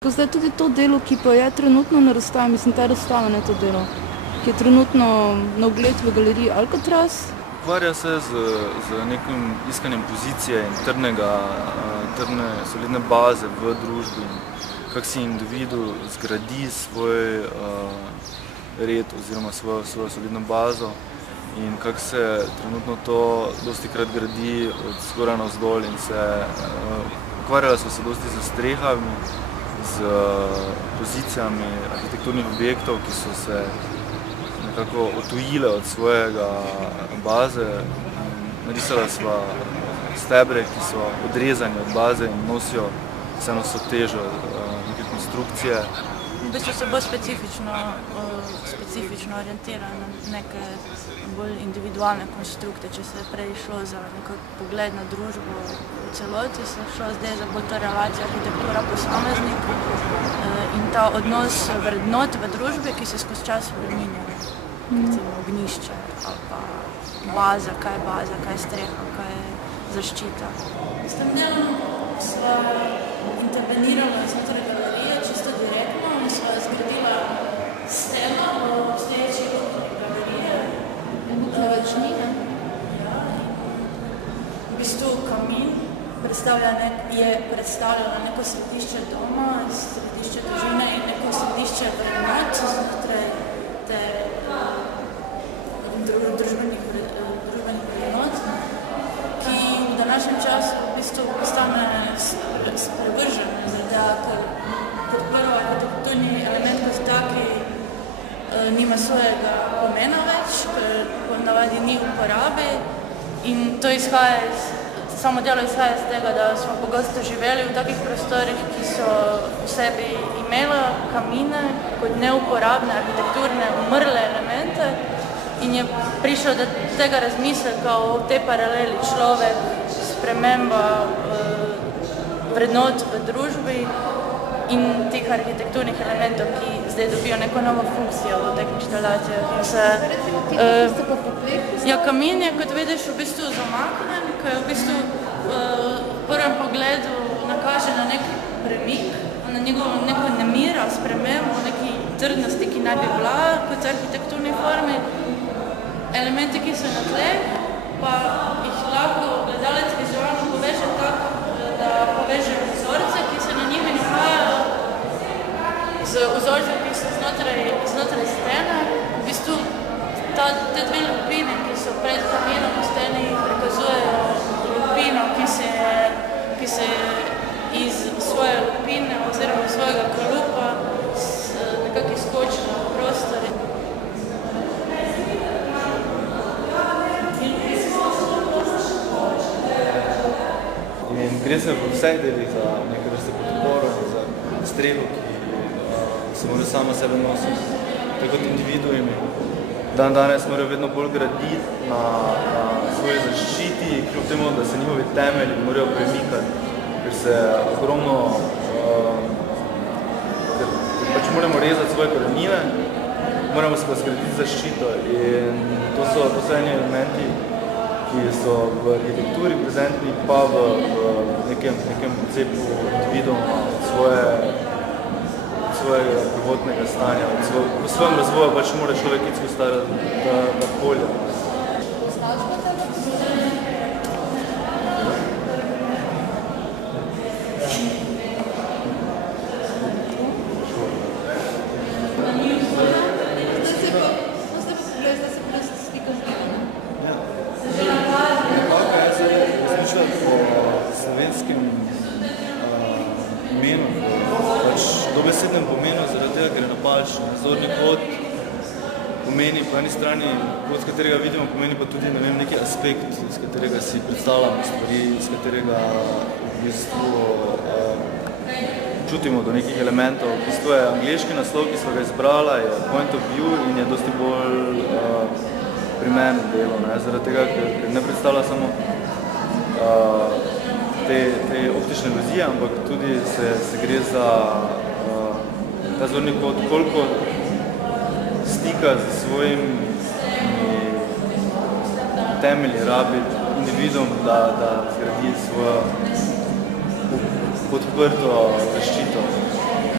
Zdaj tudi to delo, ki pa je trenutno na razstavi, mislim, ta razstava, ne to delo, ki je trenutno na ogled v galeriji Alcatraz. Ukvarja se z nekim iskanjem pozicije in trdne, solidne baze v družbi, kako si individu zgradi svoj red oziroma svojo solidno bazo in kako se trenutno to dostikrat gradi od zgoraj navzdol in ukvarjala so se dosti z strehami, z pozicijami arhitekturnih objektov, ki so se nekako odtujile od svojega baze. Narisala sva stebre, ki so odrezani od baze in nosijo vseeno so težo neke konstrukcije. V bistvu se bolj specifično orientira na neke bolj individualne konstrukte. Če se je prej šlo za nekak pogled na družbo v celoti, se je šlo zdaj za bolj to relacijo arhitektura-posameznik in ta odnos vrednot v družbi, ki se skozi čas spreminja. Recimo ognjišče ali pa baza, kaj je baza, kaj je streha, kaj je zaščita. S tem delom sva intervenirala znotraj galerije čisto direktno in sva zgradila steno v obstoječi galerije. Več ni, ne? Ja, v bistvu kamin je predstavljala neko središče doma, središče družine in neko središče vrednot znotraj te družbenih vrednot, ki v današnjem času v bistvu postane sprevržen, ker kot prvo arhitekturni element kot taki nima svojega pomena več, ker ponavadi ni v uporabi in to samo delo izhaja iz tega, da smo pogosto živeli v takih prostorih, ki so v sebi imela kamine kot neuporabne arhitekturne umrle elemente in je prišlo do tega razmisleka o tej paraleli človek, sprememba vrednot v družbi in teh arhitekturnih elementov, ki zdaj dobijo neko novo funkcijo v teh inštalacijah. Ja, kamin je, kot vidiš, v bistvu zamaknen, ki v bistvu v prvem pogledu nakaže na nek premik, na neko nemira, spremembo, neki trdnosti, ki naj bi bila kot arhitekturni formi. Elementi, ki so na tleh, pa jih lahko gledalec vizualno poveže tako, da poveže vzorce, ki se na njih nahajajo, z vzorce, ki so znotraj stene. V bistvu te dve lupine, ki so pred kamenom v steni, prikazujejo lupino, ki se iz svoje lupine oziroma svojega kalupa nekako izkočila v prostor. In gre se v vseh delih za neke vrste podporo, za streho, ki se mora sama sebe nositi, tako kot individuumi. Danes morajo vedno bolj graditi na svoji zaščiti, kljub temu, da se njihovi temelji morajo premikati, ker se ogromno, ker pač moramo rezati svoje korenine, moramo se pa zgraditi zaščito in to so eni elementi, ki so v arhitekturi prezentni, pa v nekem konceptu individuuma svojega prvotnega stanja. V svojem razvoju pač mora človek iti skozi ta polja. Dobesednem pomenu, zaradi tega, ker je napalčen. Zorni kot pomeni po eni strani, kot z katerega vidimo, pomeni pa tudi neki aspekt, z katerega si predstavljamo stvari, z katerega v bistvu čutimo do nekih elementov. V bistvu je angleški naslov, ki smo ga izbrala, je point of view in je dosti bolj primerno delo, zaradi tega, ker ne predstavlja samo te optične iluzije, ampak tudi se gre za ta zorni kot, koliko stika z svojimi temelji rabi individuum, da zgradi svojo podprto zaščito.